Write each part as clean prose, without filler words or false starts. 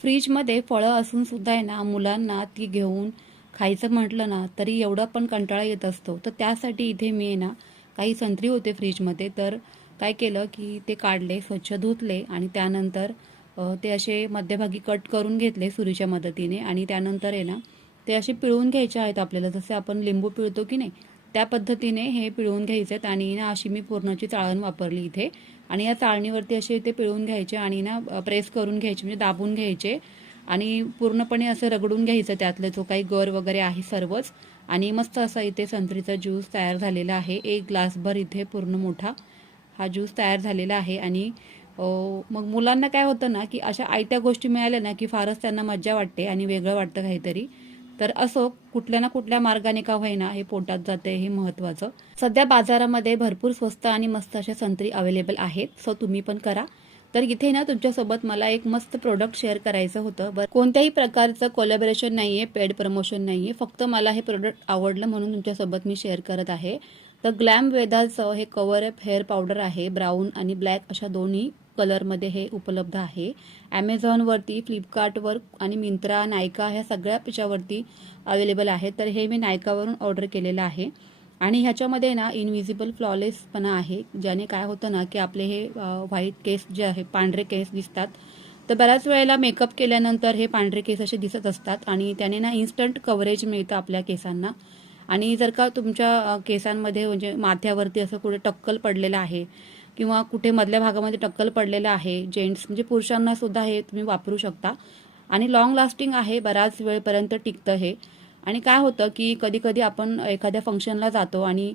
फ्रीजमध्ये फळं असून सुद्धा आहे ना, मुलांना ती घेऊन खायचं म्हटलं ना तरी एवढा पण कंटाळा येत असतो. तर त्यासाठी इथे मी आहे ना, काही संत्री होते फ्रीजमध्ये, तर काय केलं की ते काढले, स्वच्छ धुतले आणि त्यानंतर ते असे मध्यभागी कट करून घेतले सुरीच्या मदतीने आणि त्यानंतर आहे ना, ते असे पिळून घ्यायचे आहेत आपल्याला, जसे आपण लिंबू पिळतो की नाही त्या पद्धतीने हे पिळून घ्यायचे आहेत. आणि ना अशी मी पूर्णाची चाळण वापरली इथे आणि या चाळणीवरती असे ते पिळून घ्यायचे आणि ना प्रेस करून घ्यायचे, म्हणजे दाबून घ्यायचे आणि पूर्णपणे असं रगडून घ्यायचं त्यातलं जो काही गर वगैरे आहे सर्वच. आणि मस्त असा इथे संत्रीचा ज्यूस तयार झालेला आहे. एक ग्लासभर इथे पूर्ण मोठा हा ज्यूस तयार झालेला आहे. आणि मग मुलांना काय होतं ना की अशा आयत्या गोष्टी मिळाल्या ना की फारच त्यांना मज्जा वाटते आणि वेगळं वाटतं काहीतरी. तर असो, कुठल्या ना कुठल्या मार्गाने का होईना हे पोटात जाते, हे महत्त्वाचं. सध्या बाजारामध्ये भरपूर स्वस्त आणि मस्त अशा संत्री अवेलेबल आहेत, सो तुम्ही पण करा. तर इथे ना तुमच्यासोबत मला एक मस्त प्रोडक्ट शेअर करायचं होतं. कोणत्याही प्रकारचं कोलॅबोरेशन नाहीये, पेड प्रमोशन नाहीये, फक्त मला हे प्रोडक्ट आवडलं म्हणून तुमच्यासोबत मी शेअर करत आहे. तर ग्लॅम वेदाचं हे कव्हर अप हेअर पावडर आहे. ब्राऊन आणि ब्लॅक अशा दोन्ही कलरमध्ये हे उपलब्ध आहे. ॲमेझॉनवरती, फ्लिपकार्टवर आणि मिंत्रा, नायका ह्या सगळ्या याच्यावरती अवेलेबल आहे. तर हे मी नायकावरून ऑर्डर केलेलं आहे. आणि ह्याच्यामध्ये ना इनविजिबल फ्लॉलेसपणा आहे, ज्याने काय होतं ना की आपले हे व्हाईट केस जे आहे, पांढरे केस दिसतात. तर बऱ्याच वेळेला मेकअप केल्यानंतर हे पांढरे केस असे दिसत असतात आणि त्याने ना इन्स्टंट कव्हरेज मिळतं आपल्या केसांना. आणि जर का तुमच्या केसांमध्ये म्हणजे माथ्यावरती असं कुठे टक्कल पडलेलं आहे किंवा कुठे मधल्या भागामध्ये टक्कल पडलेलं आहे, जेंट्स म्हणजे पुरुषांना सुद्धा हे तुम्ही वापरू शकता. आणि लॉंग लास्टिंग आहे, बराच वेळपर्यंत टिकतं हे. आणि काय होतं की कधी कधी आपण एखाद्या फंक्शनला जातो आणि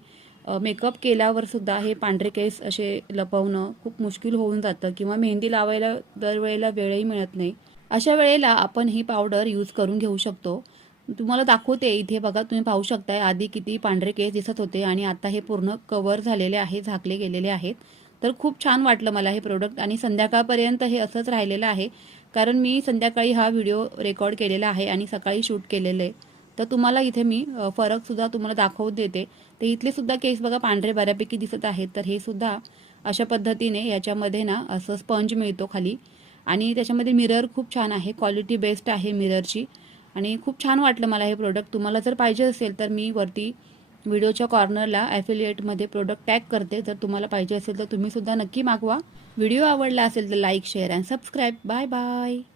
मेकअप केल्यावर सुद्धा हे पांढरे केस असे लपवणं खूप मुश्किल होऊन जातं किंवा मेहंदी लावायला दरवेळेला वेळही मिळत नाही. अशा वेळेला आपण ही पावडर यूज करून घेऊ शकतो. तुम्हाला दाखवते इथे बघा, तुम्ही पाहू शकताय आधी किती पांढरे केस दिसत होते आणि आता हे पूर्ण कव्हर झालेले आहे, झाकले गेलेले आहेत. तर खूप छान वाटलं मला हे प्रोडक्ट आणि संध्याकाळपर्यंत हे असंच राहिलेलं आहे, कारण मी संध्याकाळी हा व्हिडिओ रेकॉर्ड केलेला आहे आणि सकाळी शूट केलेलं आहे. तर तुम्हाला इथे मी फरकसुद्धा तुम्हाला दाखवून देते. तर इथले सुद्धा केस बघा पांढरे बऱ्यापैकी दिसत आहेत. तर हे सुद्धा अशा पद्धतीने याच्यामध्ये ना असं स्पंज मिळतो खाली आणि त्याच्यामध्ये मिरर खूप छान आहे, क्वालिटी बेस्ट आहे मिररची. आणि खूप छान वाटलं मला हे प्रोडक्ट. तुम्हाला जर पाहिजे असेल तर मी वरती व्हिडिओच्या कॉर्नरला ॲफिलिएटमध्ये प्रोडक्ट टॅग करते. जर तुम्हाला पाहिजे असेल तर तुम्ही सुद्धा नक्की मागवा. व्हिडिओ आवडला असेल तर like, share and subscribe. Bye bye.